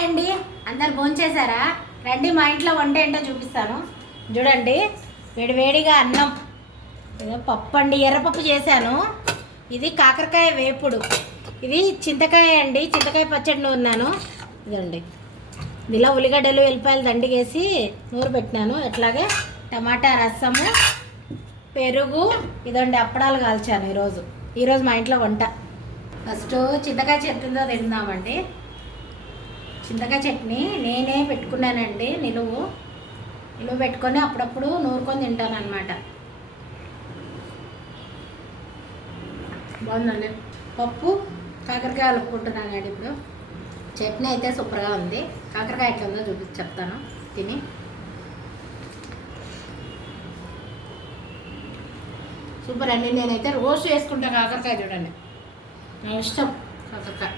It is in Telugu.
హాయ్ అండి, అందరు భోంచేశారా? రండి మా ఇంట్లో వంట ఏంటో చూపిస్తాను. చూడండి, వేడివేడిగా అన్నం, ఏదో పప్పు అండి, ఎర్రపప్పు చేశాను. ఇది కాకరకాయ వేపుడు, ఇది చింతకాయ అండి, చింతకాయ పచ్చడి నూరినాను. ఇదండి, ఇలా ఉల్లిగడ్డలు ఎల్లిపాయలు దండిగేసి నూరు పెట్టినాను. అట్లాగే టమాటా రసము, పెరుగు, ఇదండి అప్పడాలు కాల్చాను ఈరోజు మా ఇంట్లో వంట. ఫస్ట్ చింతకాయ చట్నీతో తిందామండి. చింతకాయ చట్నీ నేనే పెట్టుకున్నానండి, నిలువు పెట్టుకొని అప్పుడప్పుడు నూరుకొని తింటాను అనమాట. బాగుందండి. పప్పు కాకరకాయ కలుపుకుంటున్నానండి. ఇప్పుడు చట్నీ అయితే సూపర్గా ఉంది. కాకరకాయ ఎట్లా ఉందో చెప్తాను తిని. సూపర్ అండి. నేనైతే రోజు వేసుకుంటా కాకరకాయ. చూడండి, నా ఇష్టం కాకరకాయ.